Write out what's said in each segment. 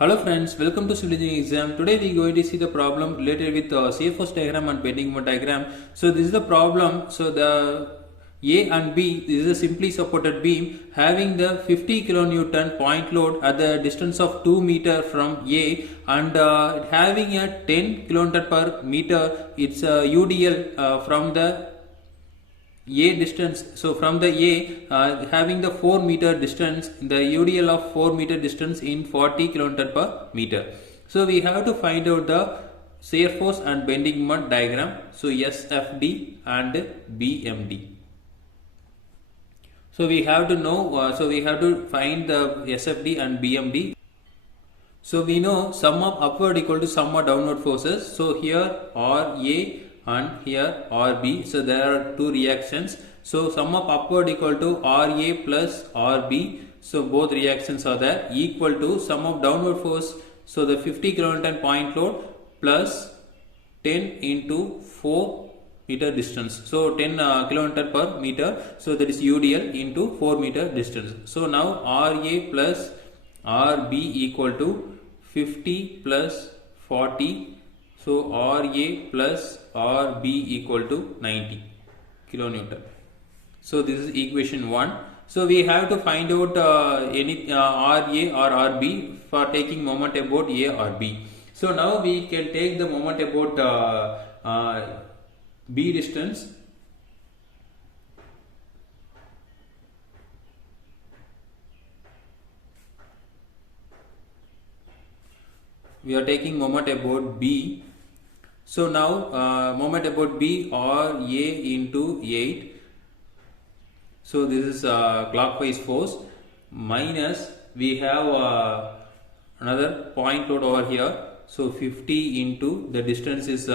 Hello friends, welcome to civil engineering exam. Today we are going to see the problem related with shear force diagram and bending moment diagram. So this is the problem. So the A and B, this is a simply supported beam having the 50 kilonewton point load at the distance of 2 meter from A and having a 10 kilonewton per meter. It's a UDL from the A distance. So from the A having the 4 meter distance, the UDL of 4 meter distance in 40 kN per meter. So we have to find out the shear force and bending moment diagram. So SFD and BMD. So we have to know, so we have to find the SFD and BMD. So we know sum of upward equal to sum of downward forces. So here RA and here RB. So there are two reactions. So sum of upward equal to RA plus RB. So both reactions are there equal to sum of downward force. So the 50 kilonewton point load plus 10 into 4 meter distance. So 10 kilonewton per meter. So that is UDL into 4 meter distance. So now RA plus RB equal to 50 plus 40. So RA plus RB equal to 90 kilonewton. So this is equation 1. So we have to find out any RA or RB for taking moment about A or B. So now we can take the moment about B distance. We are taking moment about B. So now moment about B or A into 8. So this is clockwise force minus we have another point load over here. So 50 into the distance is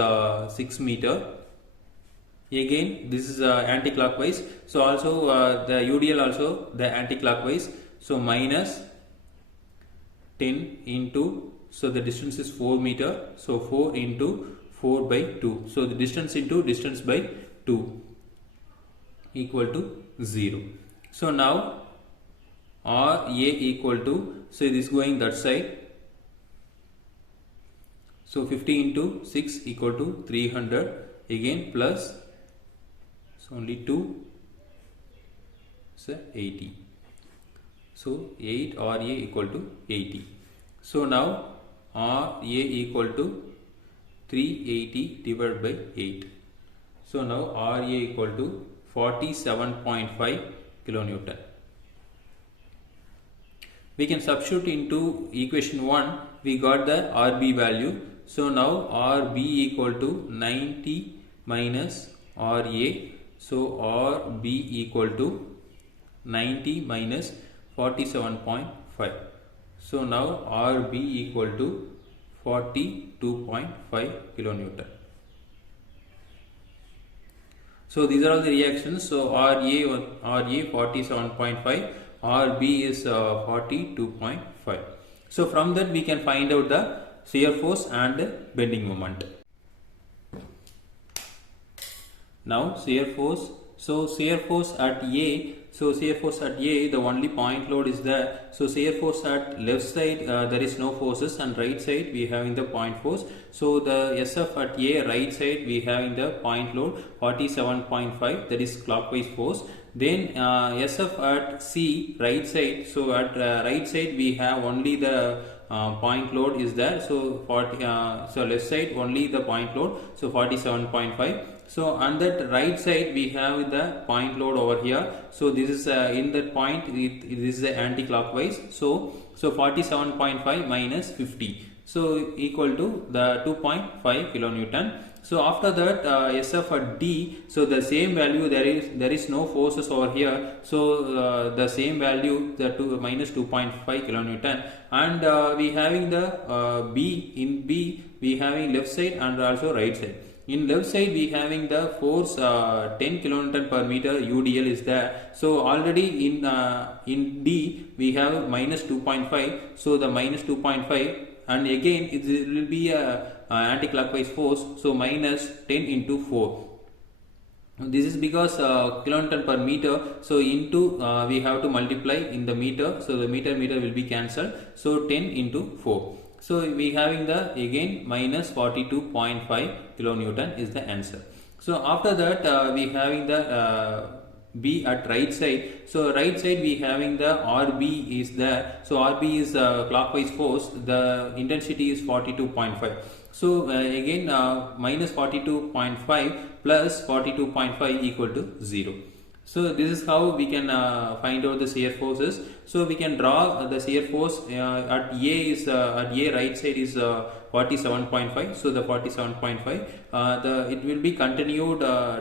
6 meter. Again this is anti-clockwise. So also the UDL also the anti-clockwise. So minus 10 into, so the distance is 4 meter. So 4 into 4 by 2. So the distance into distance by 2 equal to 0. So now RA equal to, so this is going that side. So 50 into 6 equal to 300. Again plus, so only 2, so 80. So 8 RA equal to 80. So now RA equal to 380 divided by 8. So now RA equal to 47.5 kilonewton. We can substitute into equation 1. We got the RB value. So now RB equal to 90 minus RA. So RB equal to 90 minus 47.5. So now RB equal to 42.5 kilonewton. So these are all the reactions. So RA 47.5, RB is 42.5. So from that we can find out the shear force and bending moment. Now shear force. So shear force at A. So shear force at A, the only point load is there. So shear force at left side there is no forces, and right side we having the point force. So the SF at A right side we having the point load 47.5, that is clockwise force. Then SF at C right side. So at right side we have only the point load is there. So 40. So left side only the point load. So 47.5. So on that right side we have the point load over here. So this is in that point it is the anti-clockwise. So 47.5 minus 50. So equal to the 2.5 kilonewton. So after that SF at D, so the same value, there is no forces over here. So the same value, the minus 2.5 kilonewton, and we having the B, in B we having left side and also right side. In left side we having the force 10 kilonewton per meter UDL is there. So already in D we have minus 2.5. So the minus 2.5, and again it will be a anti-clockwise force. So minus 10 into 4. This is because kilonewton per meter, so into we have to multiply in the meter, so the meter will be cancelled, so 10 into 4. So we having the again minus 42.5 kilonewton is the answer. So after that we having the B at right side. So right side we having the RB is there. So RB is clockwise force. The intensity is 42.5. So again minus 42.5 plus 42.5 equal to 0. So this is how we can find out the shear forces. So we can draw the shear force at A is at A right side is 47.5. So the 47.5 it will be continued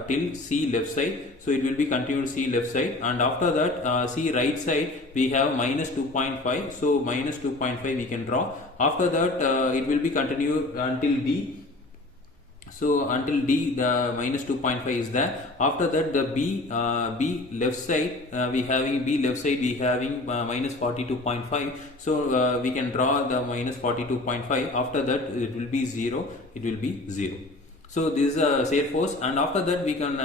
till C left side. So it will be continued C left side, and after that C right side we have minus 2.5. So minus 2.5 we can draw. After that it will be continued until D. So until D the minus 2.5 is there. After that the B left side we having B left side we having minus 42.5. So we can draw the minus 42.5. After that it will be 0. It will be 0. So this is a shear force, and after that we can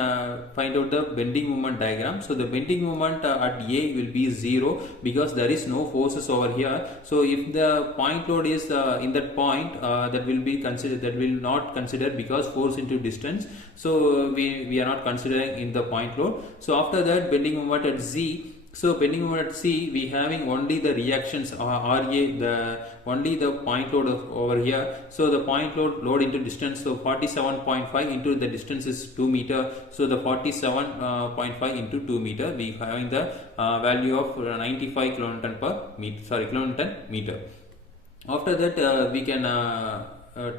find out the bending moment diagram. So the bending moment at A will be 0 because there is no forces over here. So if the point load is in that point, that will be considered, that will not consider because force into distance. So we are not considering in the point load. So after that bending moment at Z. So bending moment at C we having only the reactions RA, the only the point load over here. So the point load into distance, so 47.5 into the distance is 2 meter. So the 47.5 into 2 meter we having the value of 95 kilonewton per meter, kilonewton meter. After that we can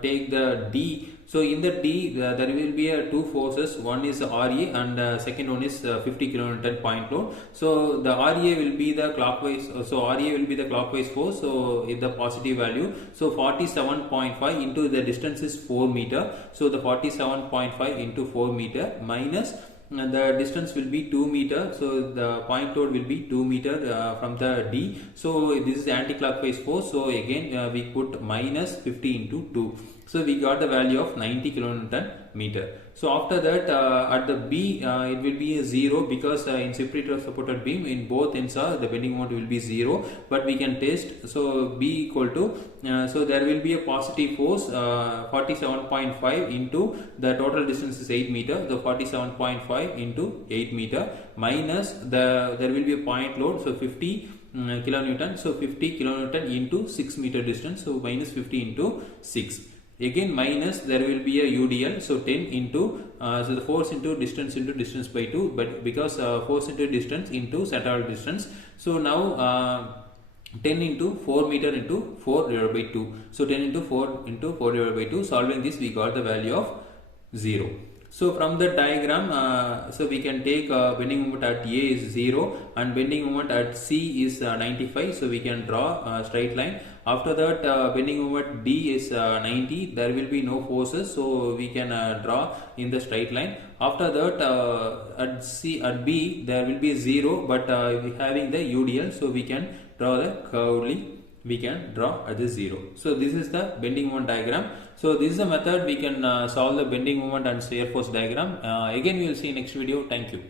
take the D. So in the D there will be two forces, one is RA and second one is 50 kilonewton point load. So the RA will be the clockwise, so RA will be the clockwise force, so in the positive value. So 47.5 into the distance is 4 meter. So the 47.5 into 4 meter minus the distance will be 2 meter. So the point load will be 2 meter from the D. So this is the anti-clockwise force. So again we put minus 50 into 2. So we got the value of 90 kilonewton meter. So after that at the B it will be a 0 because in separate supported beam in both ends the bending moment will be 0, but we can test. So B equal to so there will be a positive force 47.5 into the total distance is 8 meter, the 47.5 into 8 meter minus there will be a point load, so 50 kilonewton. So 50 kilonewton into 6 meter distance, so minus 50 into 6. Again minus there will be a UDL, so 10 into so the force into distance by 2, but because force into distance into central distance. So now 10 into 4 meter into 4 divided by 2. So 10 into 4 into 4 divided by 2. Solving this we got the value of 0. So from the diagram, so we can take bending moment at A is 0 and bending moment at C is 95. So we can draw a straight line. After that bending moment D is 90. There will be no forces, so we can draw in the straight line. After that at B there will be 0, but we having the UDL, so we can draw the curvely. We can draw at the 0. So this is the bending moment diagram. So this is the method we can solve the bending moment and shear force diagram. Again we will see next video. Thank you.